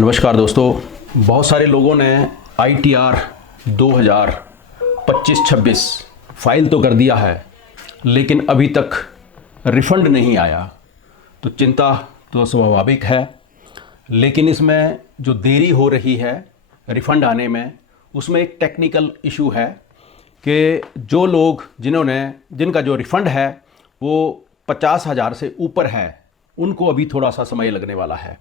नमस्कार दोस्तों, बहुत सारे लोगों ने ITR 2025-26 फाइल तो कर दिया है, लेकिन अभी तक रिफ़ंड नहीं आया। तो चिंता तो स्वाभाविक है, लेकिन इसमें जो देरी हो रही है रिफ़ंड आने में, उसमें एक टेक्निकल इशू है कि जो लोग जिनका जो रिफ़ंड है वो 50,000 से ऊपर है, उनको अभी थोड़ा सा समय लगने वाला है।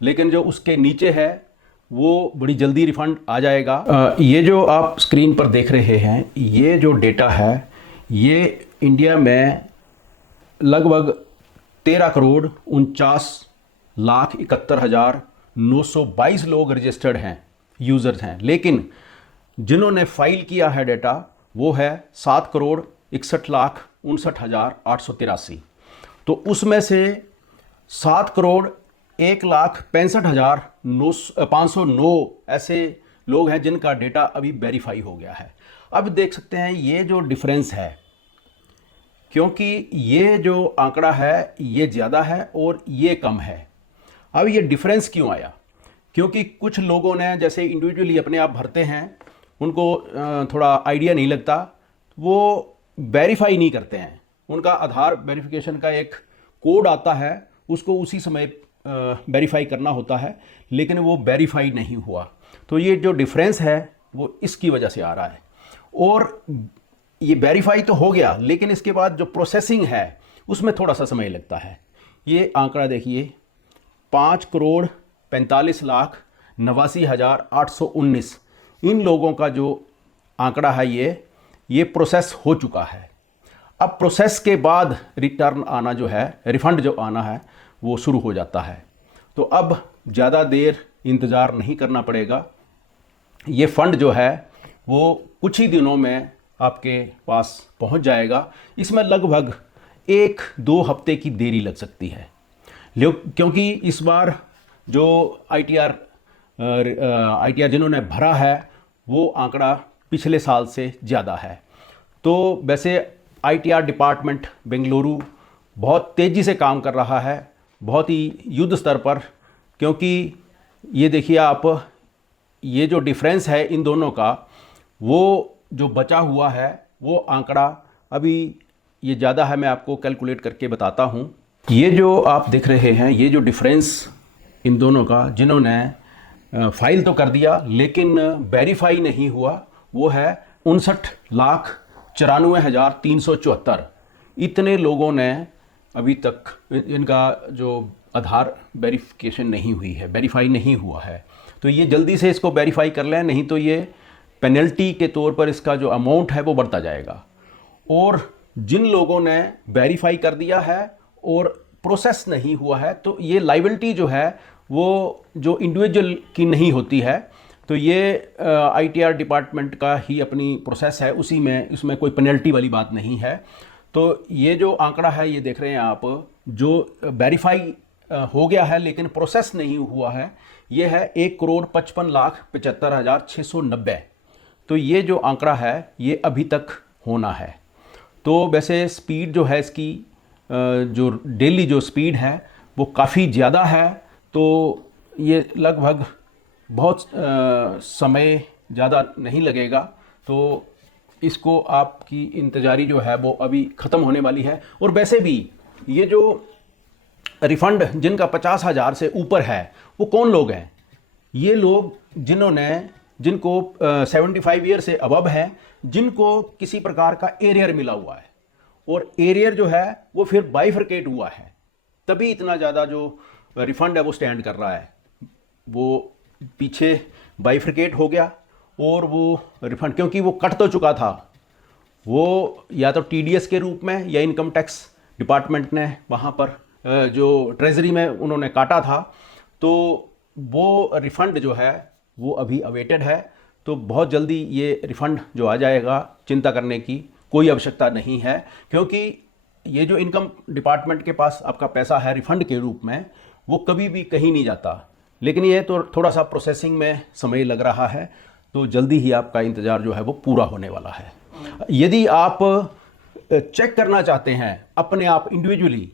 लेकिन जो उसके नीचे है वो बड़ी जल्दी रिफ़ंड आ जाएगा। ये जो आप स्क्रीन पर देख रहे हैं, ये जो डेटा है, ये इंडिया में लगभग 13,49,71,922 लोग रजिस्टर्ड हैं, यूज़र्स हैं। लेकिन जिन्होंने फ़ाइल किया है डेटा वो है 7,61,59,883। तो उसमें से 7,01,65,509 ऐसे लोग हैं जिनका डेटा अभी वेरीफाई हो गया है। अब देख सकते हैं ये जो डिफरेंस है, क्योंकि ये जो आंकड़ा है ये ज़्यादा है और ये कम है। अब ये डिफरेंस क्यों आया? क्योंकि कुछ लोगों ने जैसे इंडिविजुअली अपने आप भरते हैं, उनको थोड़ा आइडिया नहीं लगता, वो वेरीफाई नहीं करते हैं। उनका आधार वेरिफिकेशन का एक कोड आता है, उसको उसी समय वेरीफाई करना होता है, लेकिन वो वेरीफाई नहीं हुआ। तो ये जो डिफरेंस है वो इसकी वजह से आ रहा है। और ये वेरीफाई तो हो गया, लेकिन इसके बाद जो प्रोसेसिंग है उसमें थोड़ा सा समय लगता है। ये आंकड़ा देखिए, 5,45,89,819 इन लोगों का जो आंकड़ा है ये प्रोसेस हो चुका है। अब प्रोसेस के बाद रिटर्न आना जो है, रिफ़ंड जो आना है, वो शुरू हो जाता है। तो अब ज़्यादा देर इंतज़ार नहीं करना पड़ेगा। ये फ़ंड जो है वो कुछ ही दिनों में आपके पास पहुंच जाएगा। इसमें लगभग 1-2 हफ्ते की देरी लग सकती है, क्योंकि इस बार जो ITR जिन्होंने भरा है वो आंकड़ा पिछले साल से ज़्यादा है। तो वैसे ITR डिपार्टमेंट बेंगलुरु बहुत तेज़ी से काम कर रहा है, बहुत ही युद्ध स्तर पर, क्योंकि ये देखिए आप, ये जो डिफरेंस है इन दोनों का, वो जो बचा हुआ है वो आंकड़ा अभी ये ज़्यादा है। मैं आपको कैलकुलेट करके बताता हूँ। ये जो आप देख रहे हैं, ये जो डिफरेंस इन दोनों का, जिन्होंने फ़ाइल तो कर दिया लेकिन वेरीफाई नहीं हुआ, वो है 59,94,374। इतने लोगों ने अभी तक, इनका जो आधार वेरिफिकेशन नहीं हुई है, वेरीफाई नहीं हुआ है। तो ये जल्दी से इसको वेरीफाई कर लें, नहीं तो ये पेनल्टी के तौर पर इसका जो अमाउंट है वो बढ़ता जाएगा। और जिन लोगों ने वेरीफाई कर दिया है और प्रोसेस नहीं हुआ है, तो ये लायबिलिटी जो है वो जो इंडिविजुअल की नहीं होती है। तो ये ITR डिपार्टमेंट का ही अपनी प्रोसेस है, उसी में, इसमें कोई पेनल्टी वाली बात नहीं है। तो ये जो आंकड़ा है, ये देख रहे हैं आप, जो वेरीफाई हो गया है लेकिन प्रोसेस नहीं हुआ है, ये है 1,55,75,690। तो ये जो आंकड़ा है ये अभी तक होना है। तो वैसे स्पीड जो है इसकी, जो डेली जो स्पीड है वो काफ़ी ज़्यादा है। तो ये लगभग बहुत समय ज़्यादा नहीं लगेगा। तो इसको आपकी इंतज़ारी जो है वो अभी ख़त्म होने वाली है। और वैसे भी ये जो रिफ़ंड जिनका 50,000 से ऊपर है वो कौन लोग हैं? ये लोग जिनको 75 ईयर से अबव है, जिनको किसी प्रकार का एरियर मिला हुआ है, और एरियर जो है वो फिर बाइफरकेट हुआ है, तभी इतना ज़्यादा जो रिफ़ंड है वो स्टैंड कर रहा है। वो पीछे बाइफरकेट हो गया और वो रिफ़ंड, क्योंकि वो कट तो चुका था, वो या तो TDS के रूप में या इनकम टैक्स डिपार्टमेंट ने वहाँ पर जो ट्रेजरी में उन्होंने काटा था, तो वो रिफ़ंड जो है वो अभी अवेटेड है। तो बहुत जल्दी ये रिफ़ंड जो आ जाएगा, चिंता करने की कोई आवश्यकता नहीं है, क्योंकि ये जो इनकम डिपार्टमेंट के पास आपका पैसा है रिफ़ंड के रूप में, वो कभी भी कहीं नहीं जाता। लेकिन ये तो थोड़ा सा प्रोसेसिंग में समय लग रहा है, तो जल्दी ही आपका इंतज़ार जो है वो पूरा होने वाला है। यदि आप चेक करना चाहते हैं अपने आप इंडिविजुअली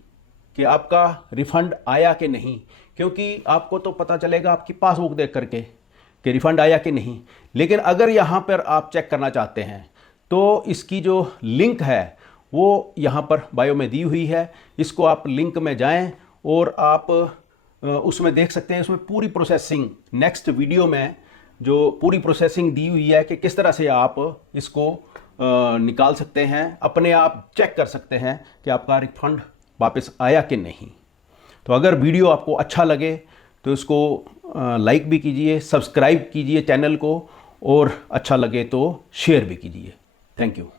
कि आपका रिफ़ंड आया कि नहीं, क्योंकि आपको तो पता चलेगा आपकी पासबुक देख करके कि रिफ़ंड आया कि नहीं। लेकिन अगर यहाँ पर आप चेक करना चाहते हैं तो इसकी जो लिंक है वो यहाँ पर बायो में दी हुई है। इसको आप लिंक में जाएं और आप उसमें देख सकते हैं, उसमें पूरी प्रोसेसिंग, नेक्स्ट वीडियो में जो पूरी प्रोसेसिंग दी हुई है कि किस तरह से आप इसको निकाल सकते हैं, अपने आप चेक कर सकते हैं कि आपका रिफंड वापस आया कि नहीं। तो अगर वीडियो आपको अच्छा लगे तो इसको लाइक भी कीजिए, सब्सक्राइब कीजिए चैनल को, और अच्छा लगे तो शेयर भी कीजिए। Thank you.